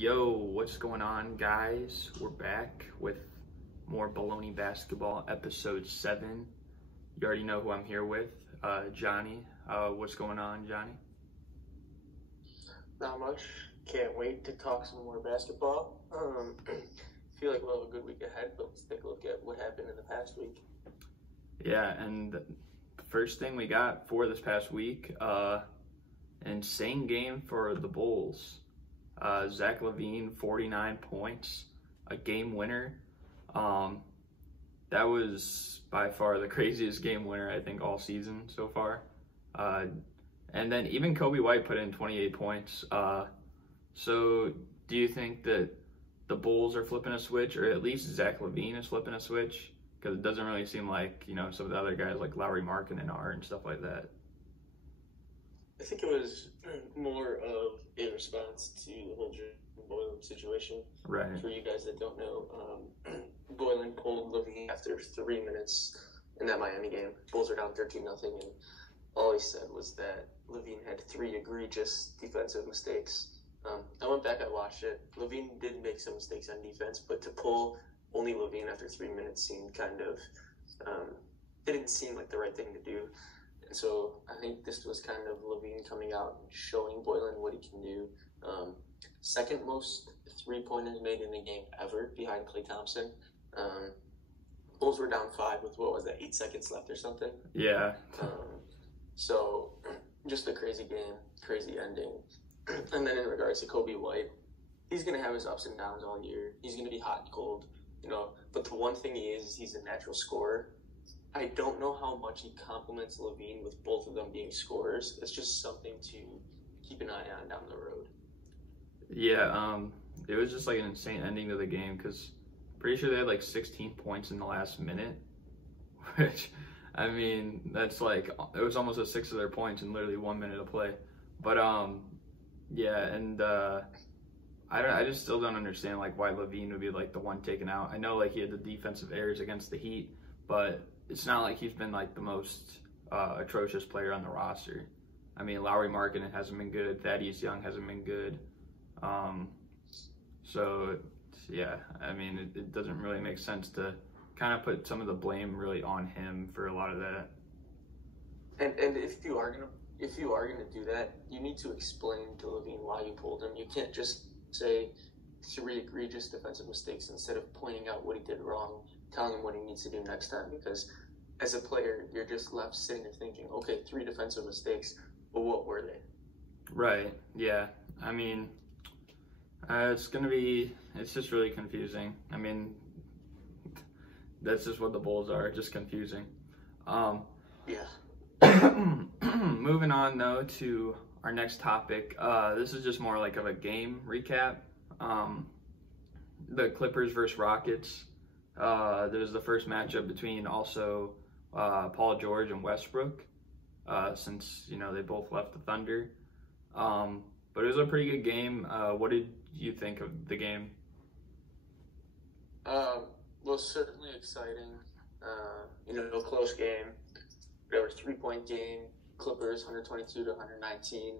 Yo, what's going on, guys? We're back with more Bullony basketball, episode 7. You already know who I'm here with, Johnny. What's going on, Johnny? Not much. Can't wait to talk some more basketball. Feel like we'll have a good week ahead, but let's take a look at what happened in the past week. Yeah, and the first thing we got for this past week, insane game for the Bulls. Zach LaVine, 49 points, a game winner. That was by far the craziest game winner, I think, all season so far. And then even Kobe White put in 28 points. So do you think that the Bulls are flipping a switch, or at least Zach LaVine is flipping a switch? Because it doesn't really seem like, some of the other guys like Lauri Markkanen are and stuff like that. I think it was more of a response to the whole Boylan situation. Right. For you guys that don't know, Boylan pulled LaVine after 3 minutes in that Miami game. Bulls are down 13-0, and all he said was that LaVine had 3 egregious defensive mistakes. I went back, I watched it. LaVine did make some mistakes on defense, but to pull only LaVine after 3 minutes seemed kind of, it didn't seem like the right thing to do. And so I think this was kind of LaVine coming out and showing Boylan what he can do. Second most 3-pointers made in a game ever, behind Klay Thompson. Bulls were down 5 with, 8 seconds left or something? Yeah. So just a crazy game, crazy ending. And then in regards to Kobe White, he's going to have his ups and downs all year. He's going to be hot and cold, But the one thing he is, he's a natural scorer. I don't know how much he complements LaVine with both of them being scorers. It's just something to keep an eye on down the road. Yeah, it was just like an insane ending to the game because pretty sure they had like 16 points in the last minute, which, I mean, that's like, it was almost a 6 of their points in literally 1 minute of play. But, yeah, and I just still don't understand like why LaVine would be like the one taken out. I know like he had the defensive errors against the Heat, but it's not like he's been like the most atrocious player on the roster. I mean, Lauri Markkanen hasn't been good. Thaddeus Young hasn't been good. So, yeah, I mean, it doesn't really make sense to kind of put some of the blame really on him for a lot of that. And if you are gonna do that, you need to explain to LaVine why you pulled him. You can't just say 3 egregious defensive mistakes instead of pointing out what he did wrong, telling him what he needs to do next time, because as a player, you're just left sitting there thinking, okay, 3 defensive mistakes, but what were they? Right, yeah. I mean, it's just really confusing. I mean, that's just what the Bulls are, just confusing. Yeah. Moving on, though, to our next topic. This is just more like of a game recap. The Clippers versus Rockets. There's the first matchup between also Paul George and Westbrook, since they both left the Thunder. But it was a pretty good game. What did you think of the game? Well, certainly exciting. Close game. Whatever, 3-point game. Clippers 122 to 119.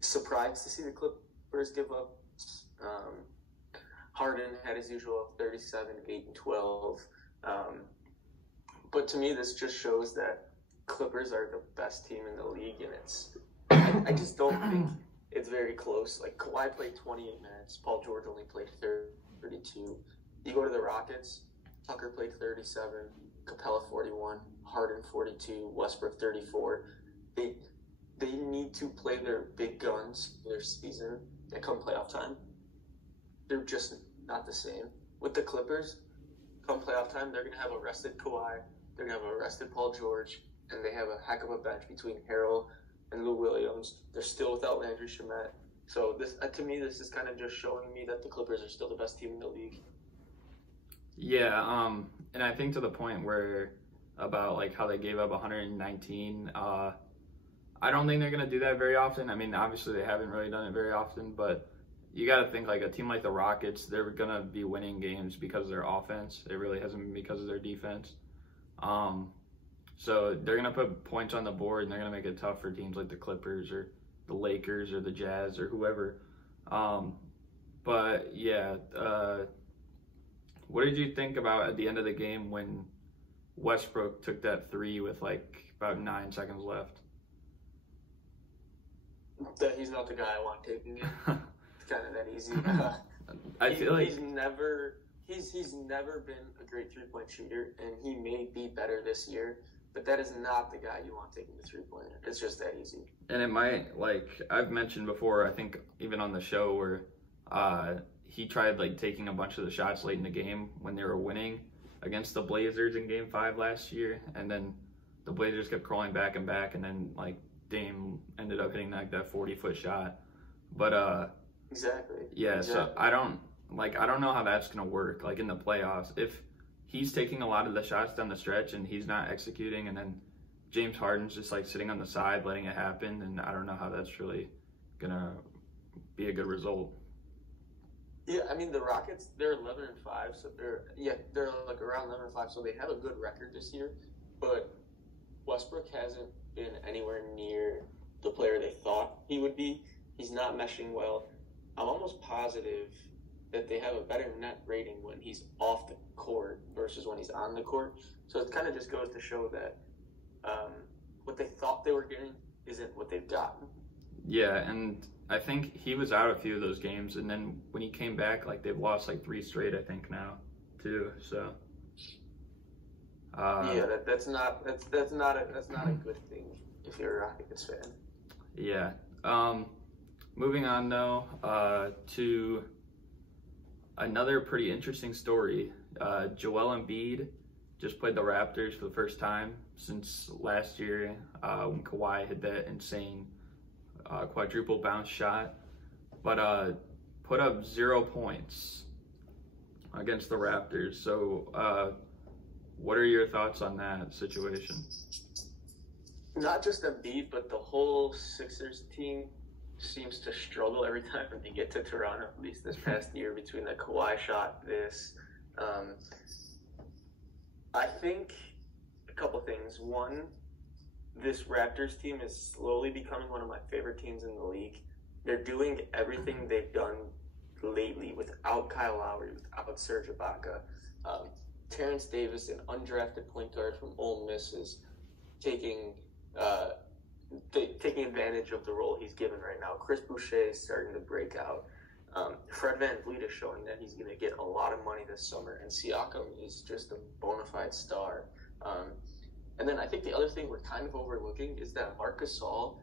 Surprised to see the Clippers give up. Harden had his usual 37, 8, and 12. But to me, this just shows that Clippers are the best team in the league, and I just don't think it's very close. Like, Kawhi played 28 minutes. Paul George only played 32. You go to the Rockets, Tucker played 37, Capella 41, Harden 42, Westbrook 34. They need to play their big guns for their season and come playoff time. They're just not the same. With the Clippers, come playoff time, they're going to have a rested Kawhi, they're going to have a rested Paul George, and they have a heck of a bench between Harrell and Lou Williams. They're still without Landry Shamet. So this, to me, this is kind of just showing me that the Clippers are still the best team in the league. Yeah, and I think to the point where about like how they gave up 119, I don't think they're going to do that very often. I mean, obviously they haven't really done it very often, but you got to think like a team like the Rockets, they're going to be winning games because of their offense. It really hasn't been because of their defense. So they're going to put points on the board, and they're going to make it tough for teams like the Clippers or the Lakers or the Jazz or whoever. But yeah, what did you think about at the end of the game when Westbrook took that three with like about 9 seconds left? That he's not the guy I want taking it. It's kind of that easy. I feel like he's never been a great 3-point shooter, and he may be better this year. But that is not the guy you want taking the 3-pointer. It's just that easy. And it might, like I've mentioned before, I think even on the show where he tried like taking a bunch of the shots late in the game when they were winning against the Blazers in Game 5 last year, and then the Blazers kept crawling back, and then like Dame ended up hitting like that 40-foot shot. But exactly. Yeah, so I don't know how that's gonna work like in the playoffs if he's taking a lot of the shots down the stretch and he's not executing, and then James Harden's just like sitting on the side letting it happen, and I don't know how that's really gonna be a good result. Yeah, I mean the Rockets, they're 11-5, so they're like around 11-5, so they have a good record this year. But Westbrook hasn't been anywhere near the player they thought he would be. He's not meshing well. I'm almost positive that they have a better net rating when he's off the court versus when he's on the court. So it kind of just goes to show that what they thought they were getting isn't what they've gotten. Yeah, and I think he was out a few of those games, and then when he came back, like they've lost like 3 straight, I think now, too. So yeah, that's not a good thing if you're a Rockets fan. Yeah. Moving on though to another pretty interesting story. Joel Embiid just played the Raptors for the first time since last year when Kawhi hit that insane quadruple bounce shot, but put up 0 points against the Raptors. So what are your thoughts on that situation? Not just Embiid, but the whole Sixers team seems to struggle every time they get to Toronto, at least this past year, between the Kawhi shot, I think a couple things. One, this Raptors team is slowly becoming one of my favorite teams in the league. They're doing everything they've done lately without Kyle Lowry, without Serge Ibaka. Terrence Davis, an undrafted point guard from Ole Miss, is taking advantage of the role he's given right now. Chris Boucher is starting to break out. Fred VanVleet is showing that he's going to get a lot of money this summer, and Siakam is just a bona fide star. And then I think the other thing we're kind of overlooking is that Marc Gasol,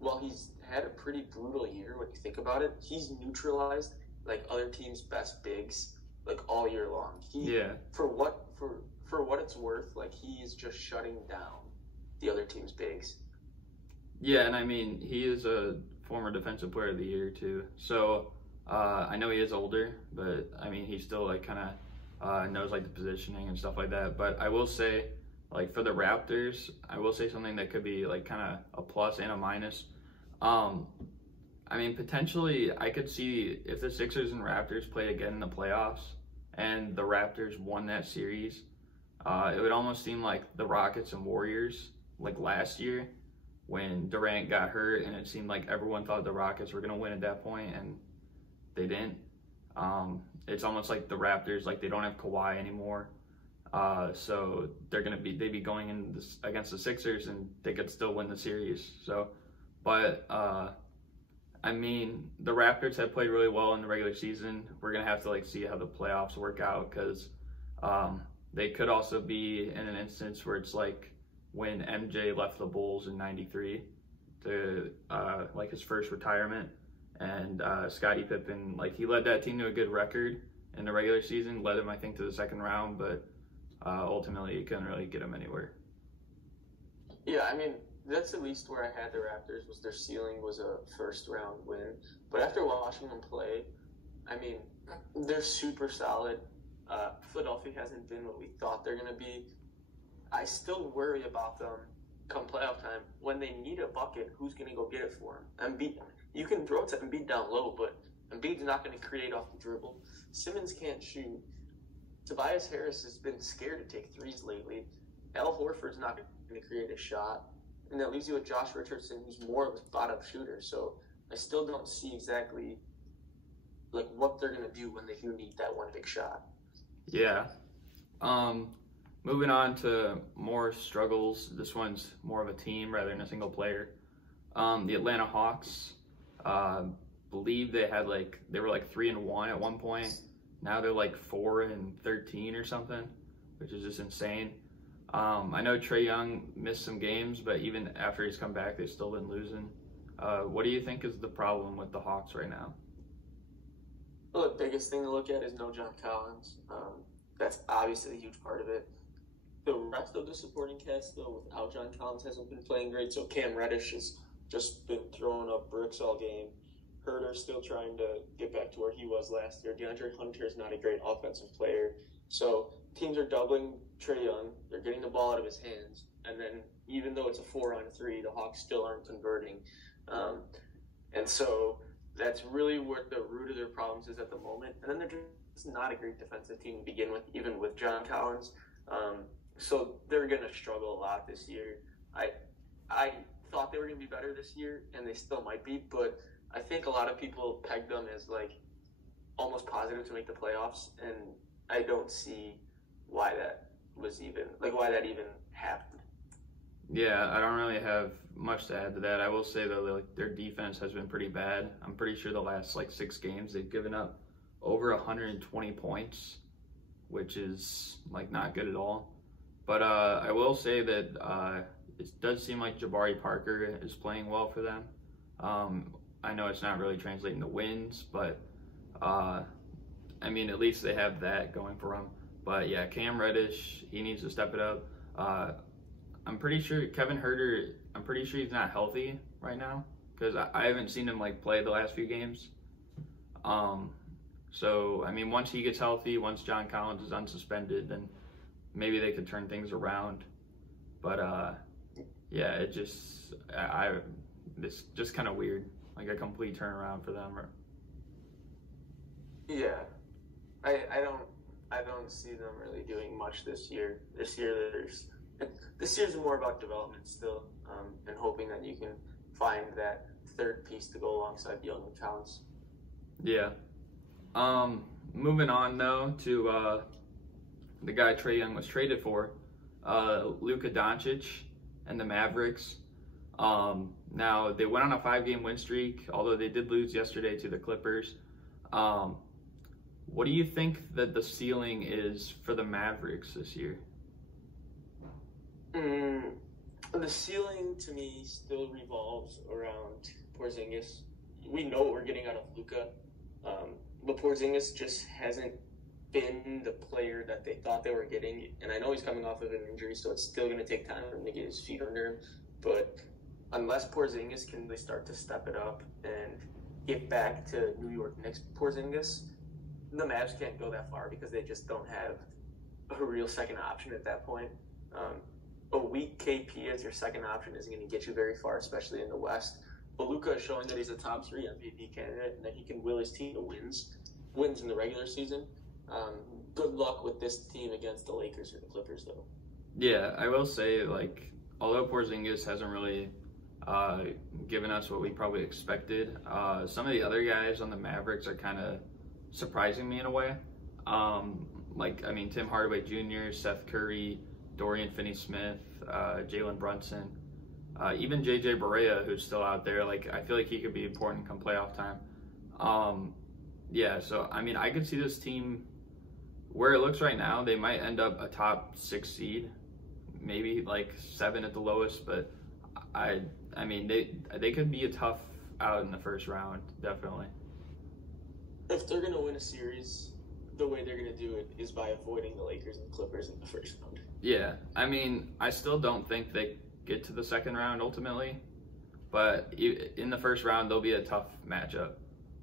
while he's had a pretty brutal year when you think about it, he's neutralized like other teams' best bigs like all year long. For what it's worth, like he is just shutting down the other team's bigs. Yeah, and I mean he is a former Defensive Player of the Year too. So I know he is older, but I mean he still like kind of knows like the positioning and stuff like that. But I will say, like for the Raptors, I will say something that could be like kind of a plus and a minus. I mean, potentially I could see if the Sixers and Raptors play again in the playoffs and the Raptors won that series, it would almost seem like the Rockets and Warriors like last year when Durant got hurt and it seemed like everyone thought the Rockets were going to win at that point and they didn't. It's almost like the Raptors, like they don't have Kawhi anymore. So they'd be going in this, against the Sixers and they could still win the series. So, but I mean, the Raptors have played really well in the regular season. We're gonna have to like see how the playoffs work out because they could also be in an instance where it's like when MJ left the Bulls in '93 to like his first retirement, and Scottie Pippen, like he led that team to a good record in the regular season, led them I think to the second round, but ultimately you couldn't really get them anywhere. Yeah, I mean, that's at least where I had the Raptors, was their ceiling was a first round win. But after watching them play, I mean, they're super solid. Philadelphia hasn't been what we thought they're going to be. I still worry about them come playoff time. When they need a bucket, who's going to go get it for them? Embiid, you can throw it to Embiid down low, but Embiid's not going to create off the dribble. Simmons can't shoot. Tobias Harris has been scared to take threes lately. Al Horford's not going to create a shot. And that leaves you with Josh Richardson, who's more of a spot-up shooter. So I still don't see exactly what they're going to do when they do need that one big shot. Yeah. Moving on to more struggles. This one's more of a team rather than a single player. The Atlanta Hawks, believe they were like 3-1 at one point. Now they're like 4-13 or something, which is just insane. I know Trae Young missed some games, but even after he's come back, they've still been losing. What do you think is the problem with the Hawks right now? Well, the biggest thing to look at is no John Collins. That's obviously a huge part of it. The rest of the supporting cast, though, without John Collins, hasn't been playing great. So Cam Reddish has just been throwing up bricks all game. Herter's still trying to get back to where he was last year. DeAndre Hunter is not a great offensive player. So teams are doubling Trae Young. They're getting the ball out of his hands. And then even though it's a 4-on-3, the Hawks still aren't converting. And so that's really what the root of their problems is at the moment. And then they're just not a great defensive team to begin with, even with John Collins. So they're going to struggle a lot this year. I thought they were going to be better this year, and they still might be, but I think a lot of people pegged them as like almost positive to make the playoffs, and I don't see why that even happened. Yeah, I don't really have much to add to that. I will say though, like, their defense has been pretty bad. I'm pretty sure the last like 6 games they've given up over 120 points, which is like not good at all. But I will say that it does seem like Jabari Parker is playing well for them. I know it's not really translating to wins, but I mean, at least they have that going for them. But yeah, Cam Reddish, he needs to step it up. I'm pretty sure Kevin Huerter, I'm pretty sure he's not healthy right now because I haven't seen him like play the last few games. So I mean, once he gets healthy, once John Collins is unsuspended, then maybe they could turn things around. But yeah, it's just kind of weird, like a complete turnaround for them. Yeah, I don't see them really doing much this year. This year's more about development still, and hoping that you can find that third piece to go alongside Young and Collins. Yeah. Moving on though to the guy Trae Young was traded for, Luka Doncic and the Mavericks. Now they went on a 5-game win streak, although they did lose yesterday to the Clippers. What do you think that the ceiling is for the Mavericks this year? The ceiling to me still revolves around Porzingis. We know what we're getting out of Luka, but Porzingis just hasn't been the player that they thought they were getting. And I know he's coming off of an injury, so it's still going to take time for him to get his feet under him. But unless Porzingis can really start to step it up and get back to New York Knicks Porzingis, the Mavs can't go that far because they just don't have a real second option at that point. A weak KP as your second option isn't going to get you very far, especially in the West. But Luka is showing that he's a top 3 MVP candidate and that he can will his team to wins in the regular season. Good luck with this team against the Lakers or the Clippers, though. Yeah, I will say, like, although Porzingis hasn't really given us what we probably expected, some of the other guys on the Mavericks are kind of surprising me in a way. Tim Hardaway Jr., Seth Curry, Dorian Finney-Smith, Jalen Brunson, even JJ Barea, who's still out there. Like, I feel like he could be important come playoff time. Yeah, so I mean, I could see this team where it looks right now. They might end up a top 6 seed, maybe like 7 at the lowest. But I mean, they could be a tough out in the first round, definitely. If they're gonna win a series, the way they're gonna do it is by avoiding the Lakers and the Clippers in the first round. Yeah, I mean, I still don't think they get to the second round ultimately, but in the first round they'll be a tough matchup.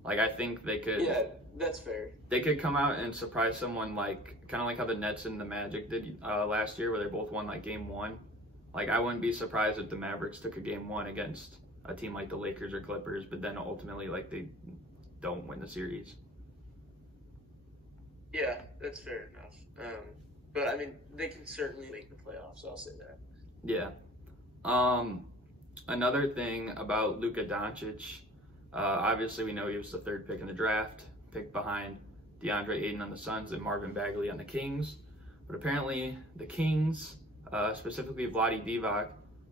Like, I think they could. Yeah, that's fair. They could come out and surprise someone, like kind of like how the Nets and the Magic did last year, where they both won like game 1. Like, I wouldn't be surprised if the Mavericks took a game 1 against a team like the Lakers or Clippers, but then ultimately like they don't win the series. Yeah, that's fair enough. But I mean, they can certainly make the playoffs. I'll say that. Yeah. Another thing about Luka Doncic, obviously we know he was the 3rd pick in the draft, picked behind DeAndre Ayton on the Suns and Marvin Bagley on the Kings. But apparently the Kings, specifically Vlade Divac,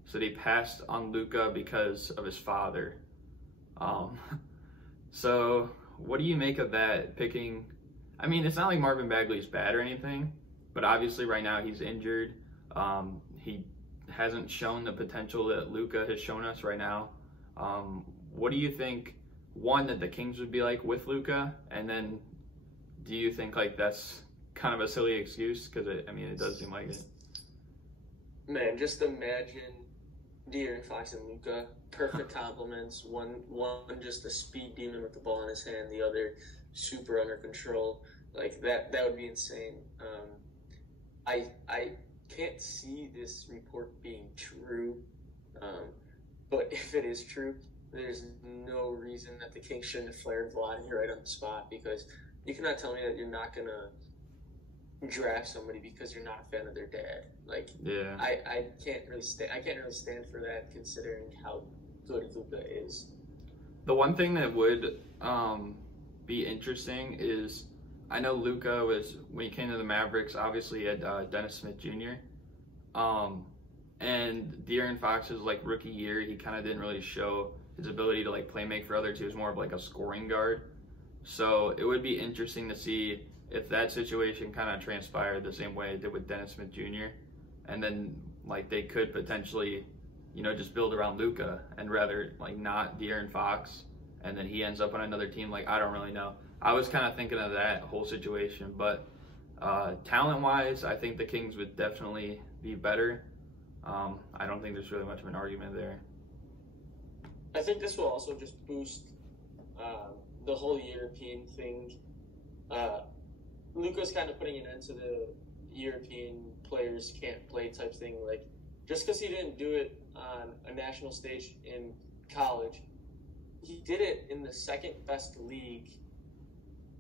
said he passed on Luka because of his father. So what do you make of that picking? I mean, it's not like Marvin Bagley's bad or anything, but obviously right now he's injured. He hasn't shown the potential that Luka has shown us right now. What do you think, one, that the Kings would be like with Luka, and then do you think like that's kind of a silly excuse? Because it does seem like it. Man, just imagine De'Aaron Fox and Luka, perfect compliments. One just a speed demon with the ball in his hand, the other super under control. Like that would be insane. I can't see this report being true, but if it is true, there's no reason that the Kings shouldn't have flared Vlade right on the spot, because you cannot tell me that you're not gonna draft somebody because you're not a fan of their dad. Like, yeah, I can't really stand for that, considering how good Luka is. The one thing that would be interesting is, I know Luka was, when he came to the Mavericks, obviously he had Dennis Smith Jr. And De'Aaron Fox's like rookie year, he kind of didn't really show his ability to like play make for others. He was more of like a scoring guard. So it would be interesting to see if that situation kind of transpired the same way it did with Dennis Smith Jr. And then like they could potentially, just build around Luka and rather like not De'Aaron Fox, and then he ends up on another team. Like, I don't really know. I was kind of thinking of that whole situation, but talent-wise, I think the Kings would definitely be better. I don't think there's really much of an argument there. I think this will also just boost the whole European thing. Luka's kind of putting an end to the European players can't play type thing. Like, just because he didn't do it on a national stage in college, he did it in the second best league.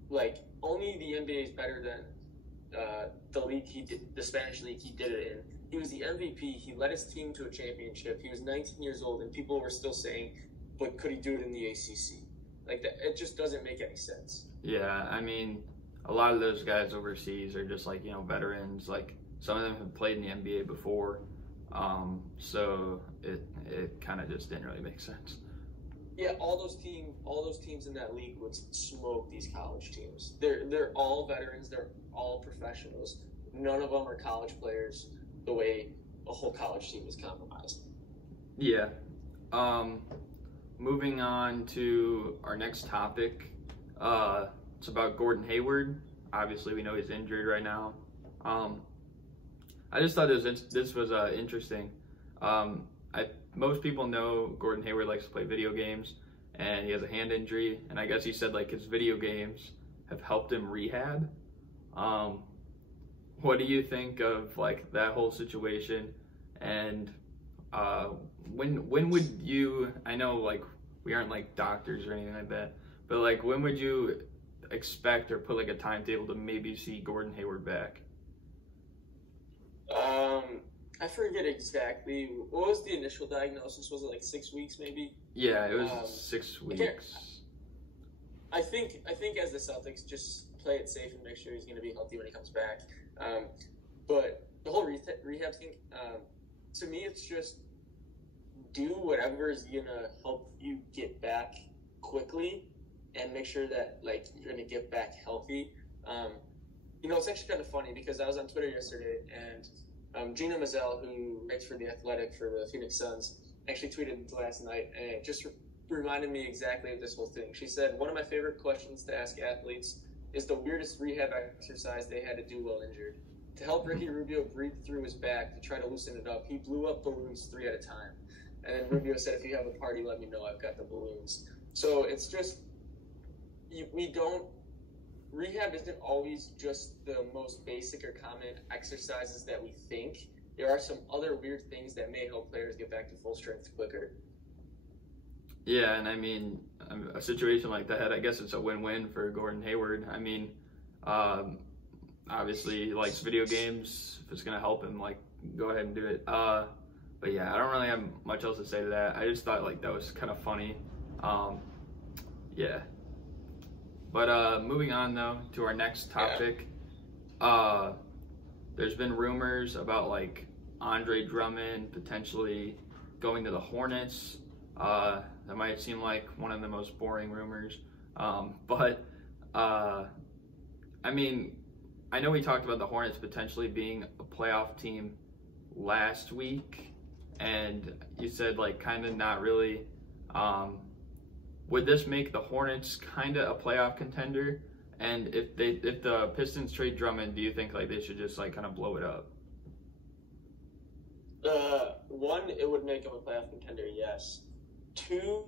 Like, only the NBA is better than the league he did, the Spanish league he did it in. He was the MVP. He led his team to a championship. He was 19 years old, and people were still saying, but could he do it in the ACC? Like, that, it just doesn't make any sense. Yeah, I mean, a lot of those guys overseas are just like, veterans. Like, some of them have played in the NBA before. So it kind of just didn't really make sense. Yeah, all those teams in that league would smoke these college teams. They're all veterans. They're all professionals. None of them are college players the way a whole college team is compromised. Yeah. Moving on to our next topic. It's about Gordon Hayward. Obviously, we know he's injured right now. I just thought this was interesting. Most people know Gordon Hayward likes to play video games, and he has a hand injury, and I guess he said like his video games have helped him rehab. What do you think of like that whole situation? And when would you, I know like we aren't like doctors or anything like that, but like when would you expect or put like a timetable to maybe see Gordon Hayward back? I forget exactly. What was the initial diagnosis? Was it like 6 weeks maybe? Yeah, it was 6 weeks. I think as the Celtics, just play it safe and make sure he's going to be healthy when he comes back. But the whole rehab thing, to me, it's just do whatever is going to help you get back quickly and make sure that like you're going to get back healthy. It's actually kind of funny because I was on Twitter yesterday, and Gina Mazzell, who writes for The Athletic for the Phoenix Suns, actually tweeted last night, and it just reminded me exactly of this whole thing. She said, one of my favorite questions to ask athletes is the weirdest rehab exercise they had to do while injured. To help Ricky Rubio breathe through his back to try to loosen it up, he blew up balloons 3 at a time. And then Rubio said, if you have a party, let me know. I've got the balloons. So it's just, rehab isn't always just the most basic or common exercises that we think. There are some other weird things that may help players get back to full strength quicker. Yeah, and I mean, a situation like that, I guess it's a win-win for Gordon Hayward. I mean, obviously he likes video games. If it's going to help him, like, go ahead and do it. But yeah, I don't really have much else to say to that. I just thought like that was kind of funny. Yeah. But moving on though to our next topic, there's been rumors about like Andre Drummond potentially going to the Hornets. That might seem like one of the most boring rumors, but I mean, I know we talked about the Hornets potentially being a playoff team last week, and you said like kind of not really. Would this make the Hornets kind of a playoff contender? And if the Pistons trade Drummond, do you think like they should just like kind of blow it up? One, it would make them a playoff contender, yes. Two,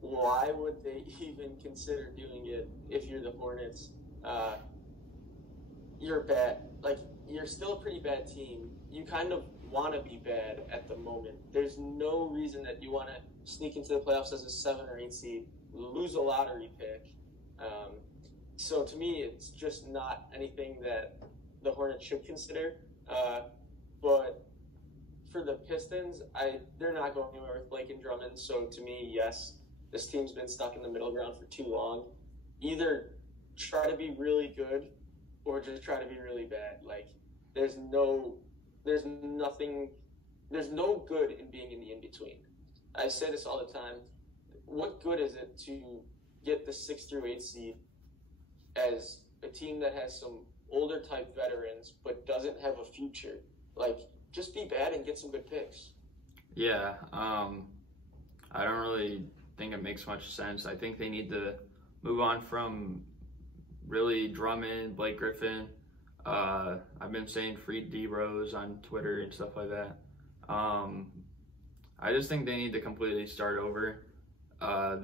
why would they even consider doing it if you're the Hornets? You're bad. Like, you're still a pretty bad team. You kind of want to be bad at the moment. There's no reason that you want to sneak into the playoffs as a 7 or 8 seed, lose a lottery pick. So to me, it's just not anything that the Hornets should consider. But for the Pistons, they're not going anywhere with Blake and Drummond. So to me, yes, this team's been stuck in the middle ground for too long. Either try to be really good or just try to be really bad. Like, there's no good in being in the in-between. I say this all the time. What good is it to get the 6 through 8 seed as a team that has some older type veterans but doesn't have a future? Like, just be bad and get some good picks. Yeah, I don't really think it makes much sense. I think they need to move on from really Drummond, Blake Griffin. I've been saying free D Rose on Twitter and stuff like that. I just think they need to completely start over. I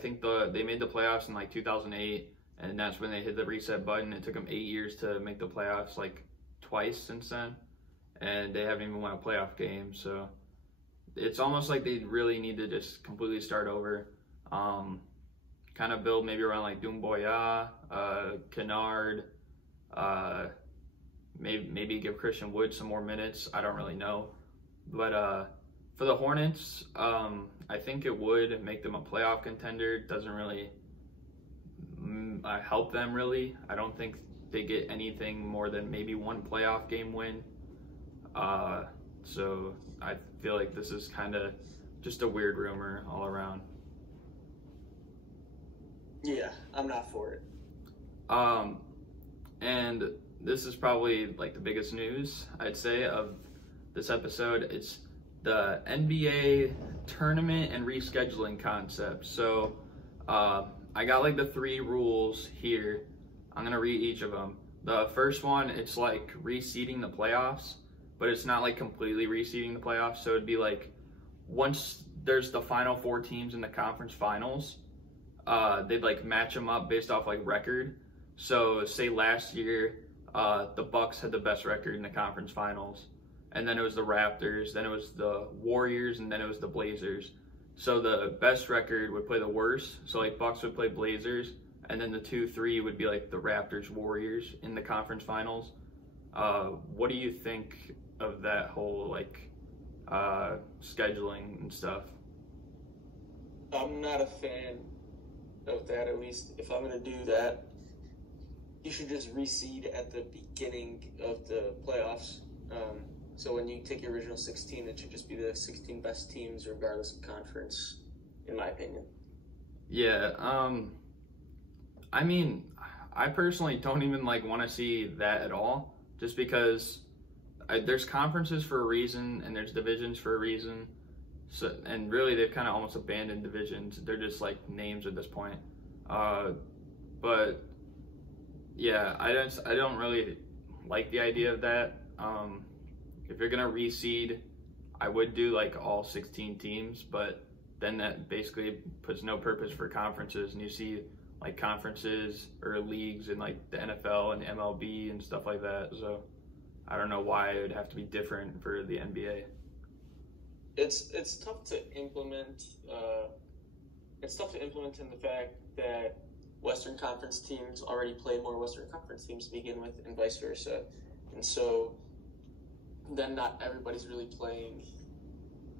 think they made the playoffs in like 2008, and that's when they hit the reset button. It took them 8 years to make the playoffs, like twice since then, and they haven't even won a playoff game. So it's almost like they really need to just completely start over. Kind of build maybe around like Doumbouya, Kennard, maybe give Christian Wood some more minutes. I don't really know. But for the Hornets, I think it would make them a playoff contender. It doesn't really help them, really. I don't think they get anything more than maybe one playoff game win. So I feel like this is kind of just a weird rumor all around. Yeah, I'm not for it. And this is probably like the biggest news, I'd say, of this episode. It's the NBA tournament and rescheduling concept. So I got like the 3 rules here. I'm gonna read each of them. The first one, it's like reseeding the playoffs, but it's not like completely reseeding the playoffs. So it'd be like once there's the final 4 teams in the conference finals, they'd like match them up based off like record. So say last year, the Bucks had the best record in the conference finals, and then it was the Raptors, then it was the Warriors, and then it was the Blazers. So the best record would play the worst. So like Bucks would play Blazers, and then the 2-3 would be like the Raptors, Warriors in the conference finals. What do you think of that whole like scheduling and stuff? I'm not a fan of that. At least if I'm going to do that, you should just reseed at the beginning of the playoffs. So when you take your original 16, it should just be the 16 best teams regardless of conference, in my opinion. Yeah, I mean, I personally don't even like want to see that at all, just because there's conferences for a reason and there's divisions for a reason. So, and really they've kind of almost abandoned divisions. They're just like names at this point. But yeah, I don't really like the idea of that. If you're gonna reseed, I would do like all 16 teams, but then that basically puts no purpose for conferences, and you see like conferences or leagues in like the NFL and MLB and stuff like that. So I don't know why it would have to be different for the NBA. It's tough to implement. It's tough to implement in the fact that Western Conference teams already play more Western Conference teams to begin with, and vice versa. And so then not everybody's really playing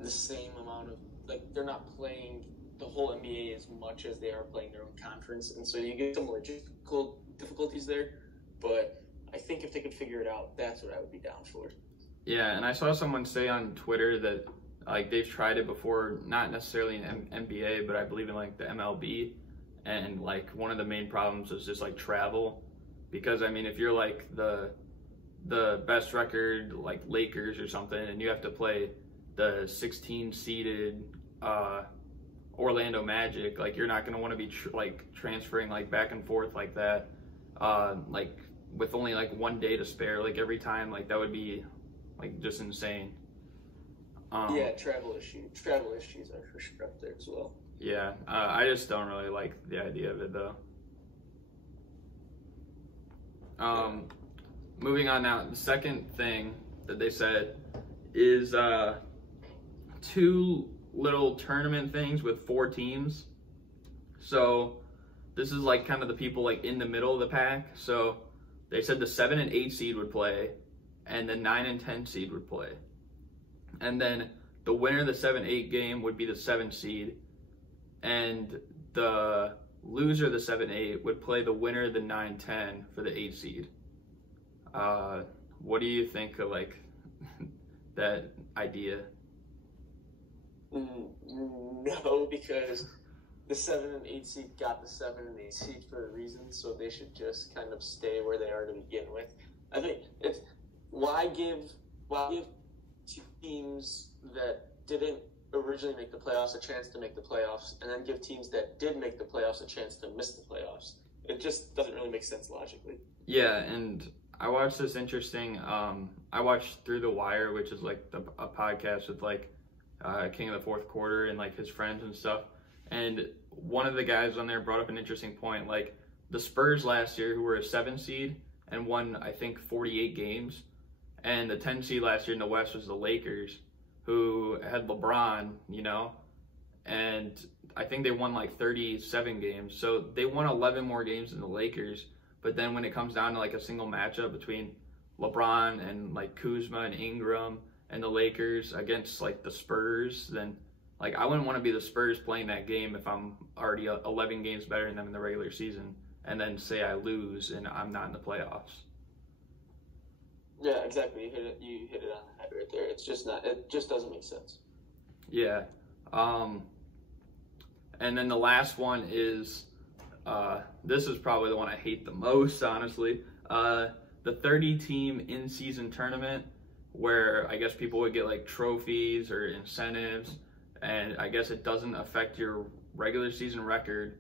the same amount of, like, they're not playing the whole NBA as much as they are playing their own conference, and so you get some logistical difficulties there. But I think if they could figure it out, that's what I would be down for. Yeah, and I saw someone say on Twitter that like they've tried it before, not necessarily in NBA, but I believe in like the MLB, and like one of the main problems is just like travel, because I mean if you're like the best record like Lakers or something, and you have to play the 16 seeded Orlando Magic, like you're not going to want to be transferring like back and forth like that, like with only like 1 day to spare, like every time, like that would be like just insane. Yeah, travel issues are for sure up there as well. Yeah, I just don't really like the idea of it though. Moving on now, the second thing that they said is 2 little tournament things with 4 teams. So this is like kind of the people like in the middle of the pack. So they said the 7 and 8 seed would play, and the 9 and 10 seed would play. And then the winner of the 7-8 game would be the 7 seed, and the loser of the 7-8 would play the winner of the 9-10 for the 8 seed. What do you think of like that idea? No, because the 7 and 8 seed got the 7 and 8 seed for a reason, so they should just kind of stay where they are to begin with. I think it's why give teams that didn't originally make the playoffs a chance to make the playoffs, and then give teams that did make the playoffs a chance to miss the playoffs. It just doesn't really make sense logically. Yeah, and I watched this interesting. I watched Through the Wire, which is like a podcast with like King of the Fourth Quarter and like his friends and stuff. And one of the guys on there brought up an interesting point. Like the Spurs last year, who were a 7 seed and won I think 48 games, and the 10 seed last year in the West was the Lakers, who had LeBron, you know, and I think they won like 37 games. So they won 11 more games than the Lakers. But then when it comes down to like a single matchup between LeBron and like Kuzma and Ingram and the Lakers against like the Spurs, then like I wouldn't want to be the Spurs playing that game if I'm already 11 games better than them in the regular season, and then say I lose and I'm not in the playoffs. Yeah, exactly. You hit it on the head right there. It's just not. It just doesn't make sense. Yeah. And then the last one is, this is probably the one I hate the most, honestly. The 30-team in-season tournament, where I guess people would get like trophies or incentives, and I guess it doesn't affect your regular season record,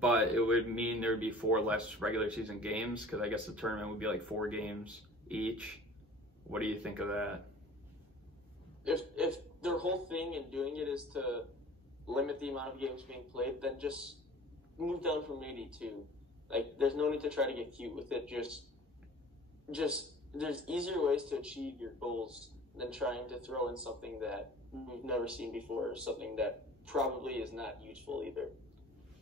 but it would mean there would be 4 less regular season games, because I guess the tournament would be like 4 games each. What do you think of that? If their whole thing in doing it is to limit the amount of games being played, then just move down from 82. Like, there's no need to try to get cute with it. Just there's easier ways to achieve your goals than trying to throw in something that we've never seen before, or something that probably is not useful either.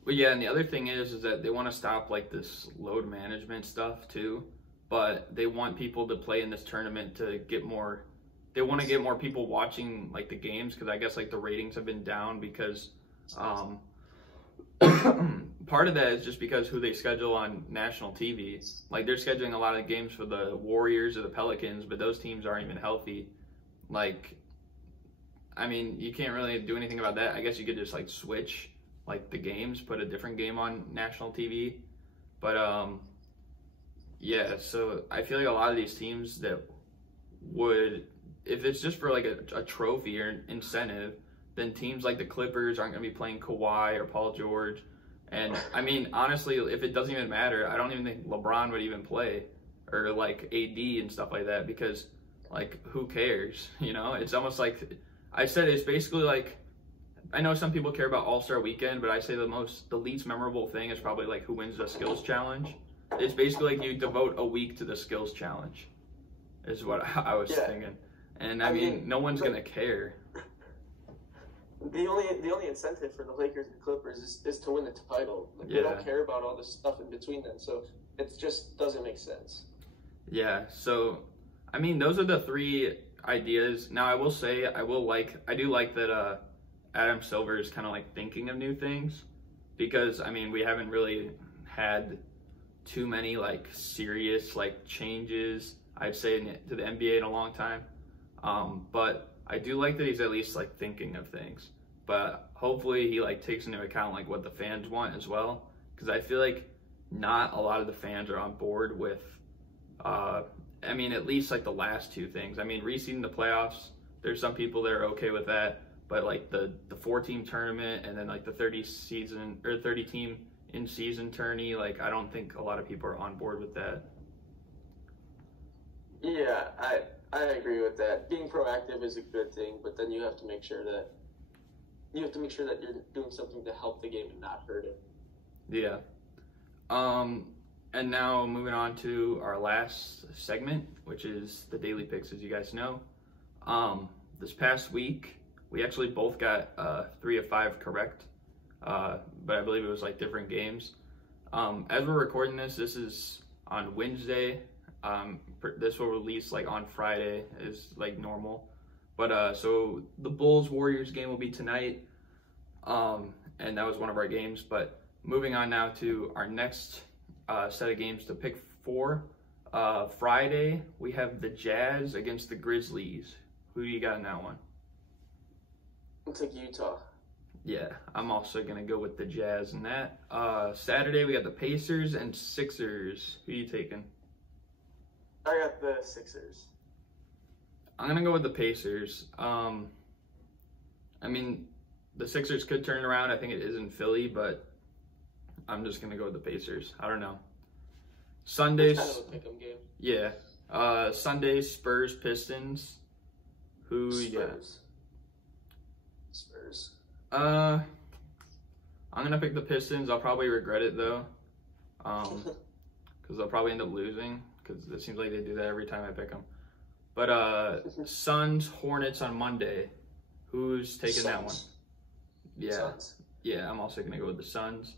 Well, yeah, and the other thing is that they want to stop like this load management stuff too, but they want people to play in this tournament to get more. They want to get more people watching like the games, because I guess like the ratings have been down because part of that is just because who they schedule on national TV. Like they're scheduling a lot of games for the Warriors or the Pelicans, but those teams aren't even healthy. Like, I mean, you can't really do anything about that. I guess you could just like switch like the games, put a different game on national TV. But yeah, so I feel like a lot of these teams that would, if it's just for like a trophy or an incentive, then teams like the Clippers aren't going to be playing Kawhi or Paul George. And I mean, honestly, if it doesn't even matter, I don't even think LeBron would even play, or like AD and stuff like that, because like who cares? You know, it's almost like I said, it's basically like, I know some people care about All-Star Weekend, but I say the least memorable thing is probably like who wins the skills challenge. It's basically like you devote a week to the skills challenge, is what I was thinking. And I mean, no one's gonna care. The only incentive for the Lakers and Clippers is to win the title. Like, they don't care about all this stuff in between them, so it just doesn't make sense. Yeah, so I mean, those are the 3 ideas. Now I will say I do like that Adam Silver is kind of like thinking of new things, because I mean we haven't really had too many like serious like changes, I'd say, to the NBA in a long time. But I do like that he's at least like thinking of things. But hopefully he like takes into account like what the fans want as well, because I feel like not a lot of the fans are on board with I mean at least like the last two things. I mean, reseeding the playoffs, there's some people that are okay with that, but like the 4-team tournament and then like the 30 team in season tourney, like I don't think a lot of people are on board with that. Yeah, I agree with that. Being proactive is a good thing, but then you have to make sure that you're doing something to help the game and not hurt it. Yeah. And now moving on to our last segment, which is the daily picks, as you guys know. This past week, we actually both got 3 of 5 correct, but I believe it was like different games. As we're recording this is on Wednesday. This will release like on Friday is like normal. But so the Bulls-Warriors game will be tonight, and that was one of our games. But moving on now to our next set of games to pick for. Friday, we have the Jazz against the Grizzlies. Who do you got in that one? I'll take Utah. Yeah, I'm also going to go with the Jazz in that. Saturday, we got the Pacers and Sixers. Who are you taking? I got the Sixers. I'm going to go with the Pacers. I mean, the Sixers could turn around. I think it is in Philly, but I'm just going to go with the Pacers. I don't know. Sundays. Kind of a pick'em game. Yeah. Sunday, Spurs, Pistons. Who you got? Spurs. I'm going to pick the Pistons. I'll probably regret it, though. Because they'll probably end up losing, because it seems like they do that every time I pick them. But Suns, Hornets on Monday. Who's taking that one? Yeah. Suns. Yeah, I'm also going to go with the Suns.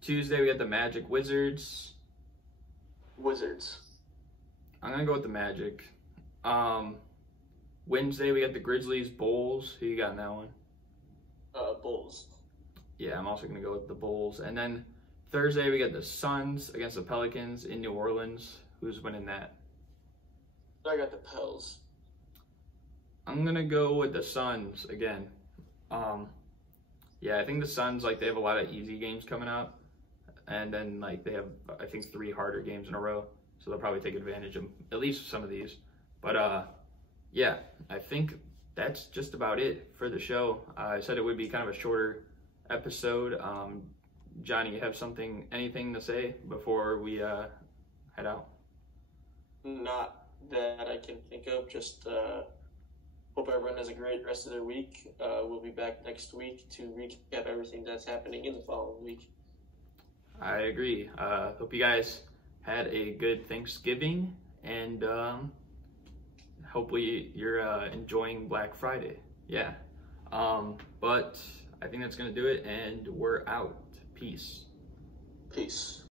Tuesday, we got the Magic, Wizards. Wizards. I'm going to go with the Magic. Wednesday, we got the Grizzlies, Bulls. Who you got in that one? Bulls. Yeah, I'm also going to go with the Bulls. And then Thursday, we got the Suns against the Pelicans in New Orleans. Who's winning that? I got the Pels. I'm going to go with the Suns again. Yeah, I think the Suns, like, they have a lot of easy games coming up. And then, like, they have, I think, 3 harder games in a row. So they'll probably take advantage of at least some of these. But, yeah, I think that's just about it for the show. I said it would be kind of a shorter episode. Johnny, you have anything to say before we head out? Not that I can think of. Just hope everyone has a great rest of their week. We'll be back next week to recap everything that's happening in the following week. I agree. Hope you guys had a good Thanksgiving, and hopefully you're enjoying Black Friday. Yeah. But I think that's going to do it, and we're out. Peace. Peace.